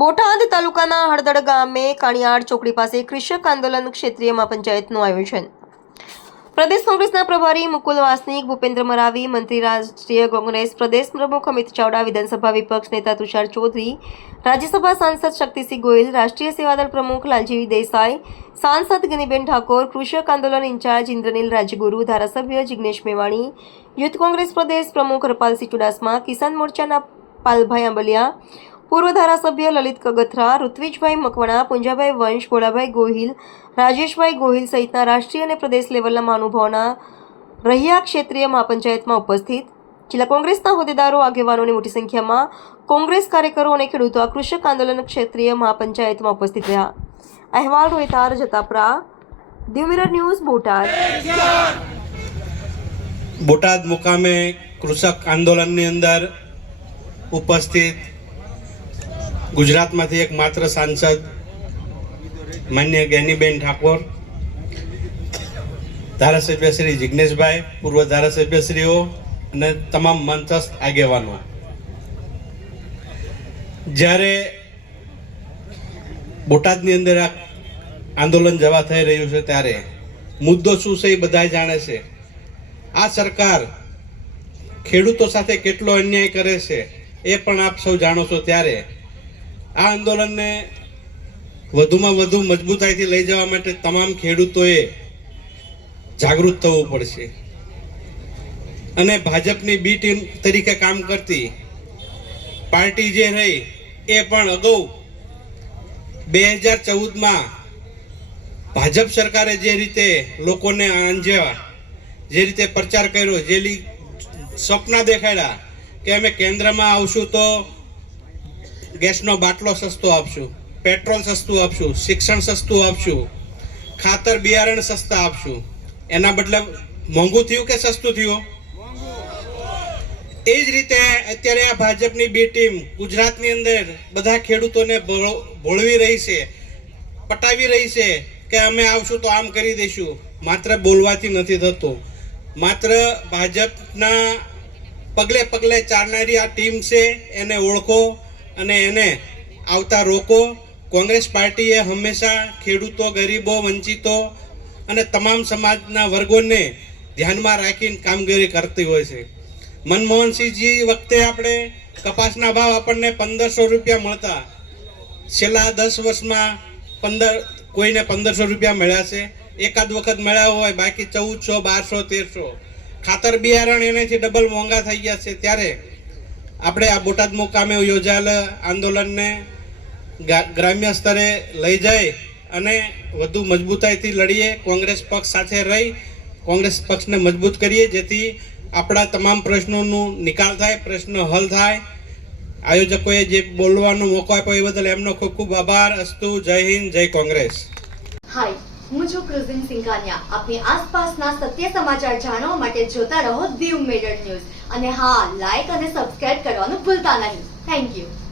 બોટાદ તાલુકાના હળદડ ગામે કાણિયાડ ચોકડી પાસે કૃષક આંદોલન ક્ષેત્રીય મહાપંચાયતનું આયોજન. પ્રદેશ કોંગ્રેસના પ્રભારી મુકુલ વાસનિક, ભૂપેન્દ્ર મરાવી, મંત્રી રાષ્ટ્રીય કોંગ્રેસ પ્રદેશ પ્રમુખ અમિત ચાવડા, વિધાનસભા વિપક્ષ નેતા તુષાર ચૌધરી, રાજ્યસભા સાંસદ શક્તિસિંહ ગોહિલ, રાષ્ટ્રીય સેવાદળ પ્રમુખ લાલજી દેસાઈ, સાંસદ ગનીબેન ઠાકોર, કૃષક આંદોલન ઇન્ચાર્જ ઇન્દ્રનીલ રાજગુરુ, ધારાસભ્ય જિગ્નેશ મેવાણી, યુથ કોંગ્રેસ પ્રદેશ પ્રમુખ રપાલસિંહ ચુડાસમા, કિસાન મોરચાના પાલભાઈ આંબલિયા, પૂર્વ ધારાસભ્ય લલિત કગથરા, ઋત્વિજભાઈ મકવાણા, પુંજાભાઈ વંશ, ભોળાભાઈ ગોહિલ, રાજેશભાઈ ગોહિલ સહિતના રાષ્ટ્રીય અને પ્રદેશ લેવલના મહાનુભાવોના રહ્યા ક્ષેત્રીય મહાપંચાયતમાં ઉપસ્થિત. જિલ્લા કોંગ્રેસના હોદ્દેદારો, આગેવાનોની મોટી સંખ્યામાં કોંગ્રેસ કાર્યકરો અને ખેડૂતો આ કૃષક આંદોલન ક્ષેત્રીય મહાપંચાયતમાં ઉપસ્થિત રહ્યા. અહેવાલ રોહિતાર જતાપરા, દીવ મિરર ન્યૂઝ, બોટાદ. બોટાદ મુકામે કૃષક આંદોલનની અંદર ઉપસ્થિત ગુજરાતમાંથી એક માત્ર સાંસદ માન્ય ગેનીબેન ઠાકોર, ધારાસભ્ય શ્રી જિગ્નેશભાઈ, પૂર્વ ધારાસભ્યશ્રીઓ અને તમામ મંચસ્થ આગેવાનો. જ્યારે બોટાદની અંદર આ આંદોલન જવા થઈ રહ્યું છે ત્યારે મુદ્દો શું છે એ બધા જાણે છે. આ સરકાર ખેડૂતો સાથે કેટલો અન્યાય કરે છે એ પણ આપ સૌ જાણો છો. ત્યારે આ આંદોલનને વધુમાં વધુ મજબૂતાઈથી લઈ જવા માટે તમામ ખેડૂતોએ જાગૃત થવું પડશે અને ભાજપની બી ટીમ તરીકે કામ કરતી પાર્ટી જે રહી એ પણ અગાઉ 2014માં ભાજપ સરકારે જે રીતે લોકોને આંજ્યા, જે રીતે પ્રચાર કર્યો, જે સપના દેખાડ્યા કે અમે કેન્દ્રમાં આવશું તો ગેસનો બાટલો સસ્તો આપશું, પેટ્રોલ સસ્તું આપશું, શિક્ષણ સસ્તું આપશું, ખાતર બિયારણ સસ્તા આપશું, એના બદલે મોંઘું થયું કે સસ્તું થયું? એ જ રીતે અત્યારે આ ભાજપની બી ટીમ ગુજરાતની અંદર બધા ખેડૂતોને ભોળવી રહી છે, પટાવી રહી છે કે અમે આવશું તો આમ કરી દઈશું. માત્ર બોલવાથી નથી થતું. માત્ર ભાજપના પગલે પગલે ચાલનારી આ ટીમ છે, એને ઓળખો અને એને આવતા રોકો. કોંગ્રેસ પાર્ટીએ હંમેશા ખેડૂતો, ગરીબો, વંચિતો અને તમામ સમાજના વર્ગોને ધ્યાનમાં રાખીને કામગીરી કરતી હોય છે. મનમોહનસિંહજી વખતે આપણે કપાસના ભાવ આપણને 1500 રૂપિયા મળતા, છેલ્લા 10 વર્ષમાં કોઈને 1500 રૂપિયા મળ્યા છે, એકાદ વખત મળ્યા હોય, બાકી 1400, 1200, 1300. ખાતર બિયારણ એનાથી ડબલ મોંઘા થઈ ગયા છે. ત્યારે આપણે આ બોટાદ મુકામે યોજાયેલ આંદોલનને ગ્રામ્ય સ્તરે લઈ જાય અને વધુ મજબૂતાઈથી લડીએ. કોંગ્રેસ પક્ષ સાથે રહી કોંગ્રેસ પક્ષને મજબૂત કરીએ, જેથી આપણા તમામ પ્રશ્નોનું નિકાલ થાય, પ્રશ્ન હલ થાય. આયોજકોએ જે બોલવાનો મોકો આપ્યો એ બદલ એમનો ખૂબ ખૂબ આભાર. અસ્તુ. જય હિન્દ, જય કોંગ્રેસ. હાય, હું છું ક્રુઝિન સિંઘાનિયા. આપની આસપાસના સત્ય સમાચાર જાણવા માટે જોતા રહો દીવ મિરર ન્યૂઝ. અને હા, લાઈક અને સબસ્ક્રાઇબ કરવાનું ભૂલતા નહીં. Thank you.